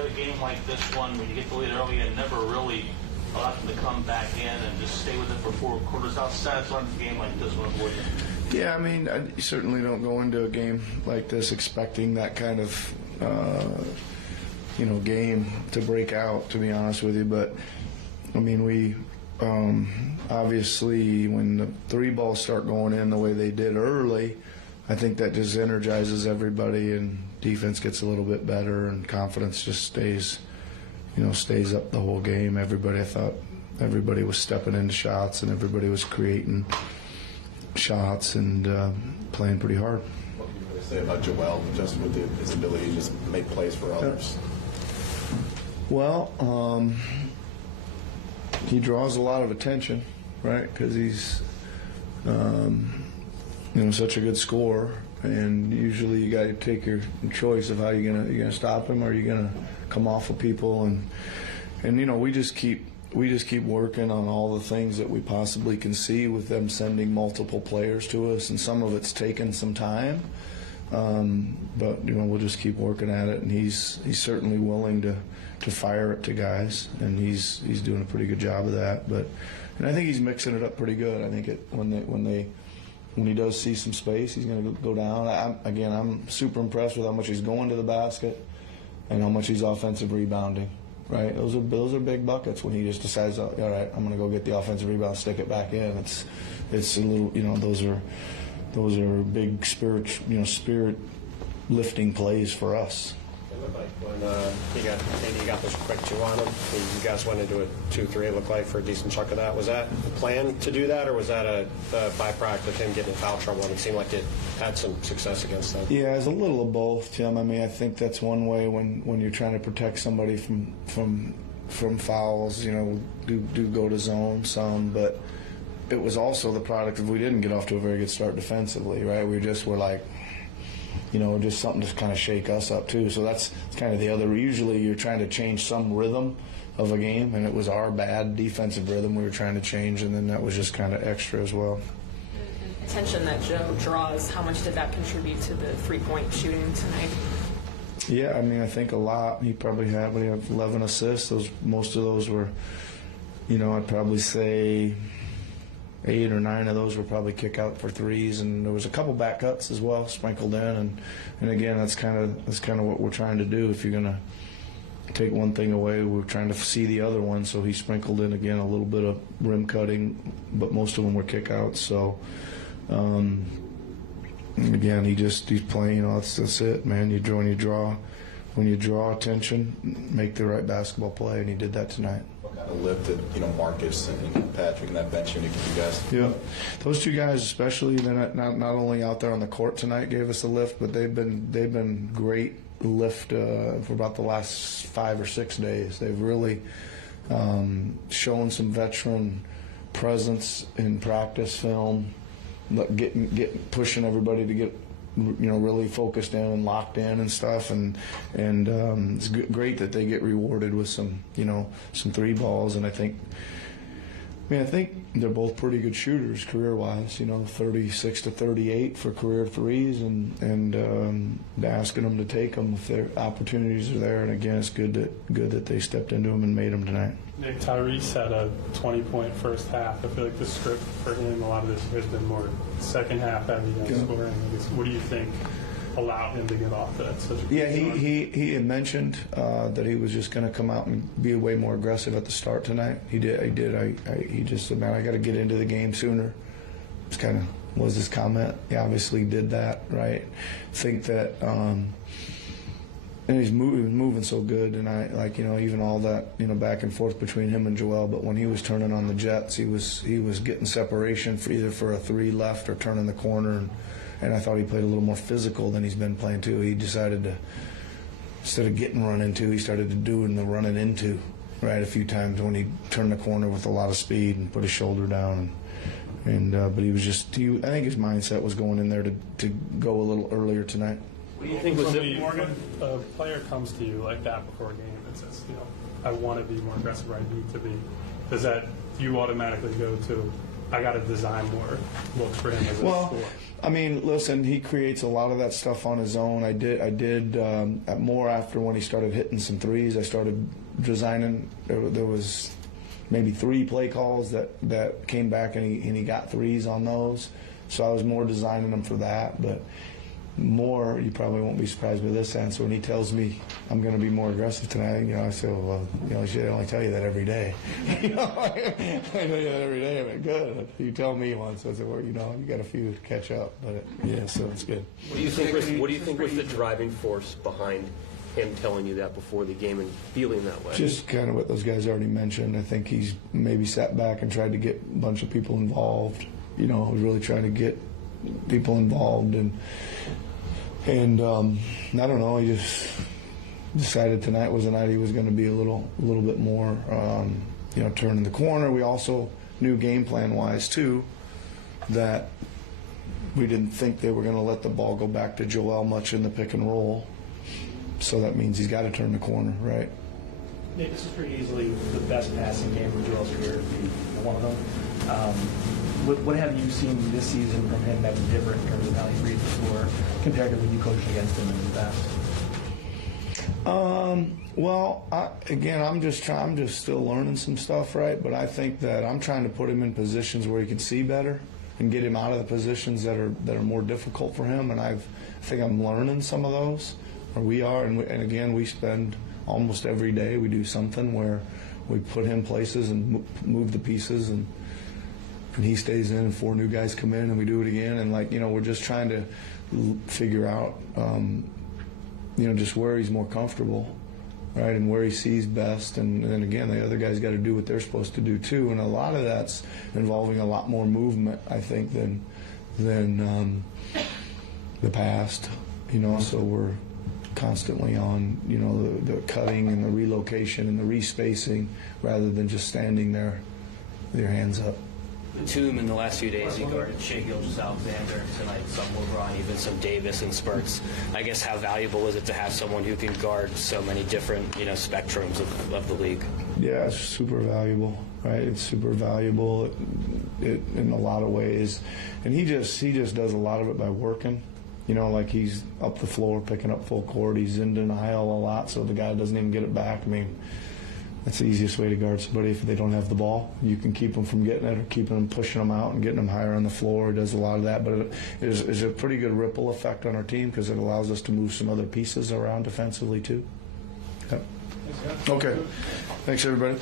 have a game like this one when you get the lead early and never really allow them to come back in and just stay with it for 4 quarters? How satisfying is a game like this one, would you? Yeah, I mean, I certainly don't go into a game like this expecting that kind of, game to break out, to be honest with you. But, I mean, we obviously, when the 3 balls start going in the way they did early, I think that just energizes everybody and defense gets a little bit better and confidence just stays up the whole game. I thought everybody was stepping into shots and everybody was creating shots and playing pretty hard. What can you really say about Joel, just with his ability to just make plays for others? Well, he draws a lot of attention, right? Because he's, such a good scorer, and usually you got to take your choice of how you're gonna stop him, or are you gonna come off of people, and we just keep working on all the things that we possibly can see with them sending multiple players to us, and some of it's taken some time, but we'll just keep working at it, and he's certainly willing to fire it to guys, and he's doing a pretty good job of that. And I think he's mixing it up pretty good. I think when he does see some space, he's going to go down. I'm super impressed with how much he's going to the basket and how much he's offensive rebounding. Right, those are big buckets when he just decides, all right, I'm going to go get the offensive rebound, stick it back in. It's a little, those are big spirit lifting plays for us. It looked like when he got those quick 2 on him, you guys went into a 2-3, it looked like, for a decent chunk of that. Was that the plan to do that, or was that a byproduct of him getting in foul trouble, and it seemed like it had some success against them? Yeah, it's a little of both, Tim. I mean, I think that's one way when you're trying to protect somebody from fouls, do go to zone some, but it was also the product of we didn't get off to a very good start defensively, right? We just were like, just something to kind of shake us up too. So that's kind of the other. Usually you're trying to change some rhythm of a game, and it was our bad defensive rhythm we were trying to change, and then that was just kind of extra as well. Attention that Joe draws, how much did that contribute to the 3-point shooting tonight? Yeah, I mean, I think a lot. He probably had 11 assists. Most of those were, I'd probably say 8 or 9 of those were probably kick out for threes, and there was a couple back cuts as well sprinkled in. And again, that's kind of what we're trying to do. If you're gonna take one thing away, we're trying to see the other one. So he sprinkled in again a little bit of rim cutting, but most of them were kick outs. So again, he's playing. That's it, man. When you draw attention, make the right basketball play, and he did that tonight. What kind of lift did Marcus and Patrick and that bench unit give you guys? Yeah, those 2 guys especially, they're not only out there on the court tonight gave us a lift, but they've been great lift for about the last 5 or 6 days. They've really shown some veteran presence in practice film, pushing everybody to get really focused in and locked in and stuff, and it's great that they get rewarded with some 3 balls, and I think they're both pretty good shooters career-wise. 36 to 38 for career threes, and asking them to take them if their opportunities are there. And again, it's good that they stepped into them and made them tonight. Nick, Tyrese had a 20-point first half. I feel like the script for him a lot of this year has been more second half heavy than scoring. What do you think allowed him to get off that? He had mentioned that he was just going to come out and be way more aggressive at the start tonight. He did. He just said, man, I got to get into the game sooner. It's kind of was his comment. He obviously did that, right? Think that. And he was moving so good, and even all that back and forth between him and Joel. But when he was turning on the jets, he was getting separation for a 3 left or turning the corner, and I thought he played a little more physical than he's been playing too. He decided to, instead of getting run into, he started to doing the running into right a few times when he turned the corner with a lot of speed and put his shoulder down. But he was I think his mindset was going in there to go a little earlier tonight. What do you think was it? When a player comes to you like that before a game and says, I want to be more aggressive, or I need to be, do you automatically go to I got to design more looks for him as a Well, scorer? I mean, listen, he creates a lot of that stuff on his own. I did more after when he started hitting some threes. I started designing. There was maybe 3 play calls that came back, and he got threes on those. So I was more designing them for that. But more, you probably won't be surprised by this answer. When he tells me I'm going to be more aggressive tonight, I say, well, I should only tell you that every day. I tell you that every day. But good. You tell me once, I said, well, you got a few to catch up. But yeah, so it's good. What do you think was the driving force behind him telling you that before the game and feeling that way? Just kind of what those guys already mentioned. I think he's maybe sat back and tried to get a bunch of people involved. Really trying to get people involved, and I don't know. He just decided tonight was the night he was going to be a little bit more, turning the corner. We also knew game plan wise too that we didn't think they were going to let the ball go back to Joel much in the pick and roll. So that means he's got to turn the corner, right? Nick, this is pretty easily the best passing game for Joel's career, one of them. What have you seen this season from him that was different in terms of how he reads the floor compared to when you coached against him in the past? Well, I'm just still learning some stuff, right? But I think that I'm trying to put him in positions where he can see better and get him out of the positions that are more difficult for him. And I think I'm learning some of those, or we are. And again, we spend almost every day we do something where we put him places and move the pieces, and he stays in, and 4 new guys come in, and we do it again. And we're just trying to figure out, just where he's more comfortable, right, and where he sees best. And then again, the other guys got to do what they're supposed to do too. And a lot of that's involving a lot more movement, I think, than the past. So we're constantly on, the cutting and the relocation and the respacing, rather than just standing there with your hands up. Batum in the last few days, he guarded Shea Gilgeous-Alexander. Tonight, some LeBron, even some Davis in spurts. I guess how valuable is it to have someone who can guard so many different, spectrums of the league? Yeah, it's super valuable, right? It's super valuable in a lot of ways, and he just does a lot of it by working. He's up the floor, picking up full court. He's in denial a lot, so the guy doesn't even get it back. I mean, that's the easiest way to guard somebody if they don't have the ball. You can keep them from getting it, or keeping them, pushing them out and getting them higher on the floor. He does a lot of that, but it is a pretty good ripple effect on our team because it allows us to move some other pieces around defensively too. Yep. Okay. Thanks, everybody.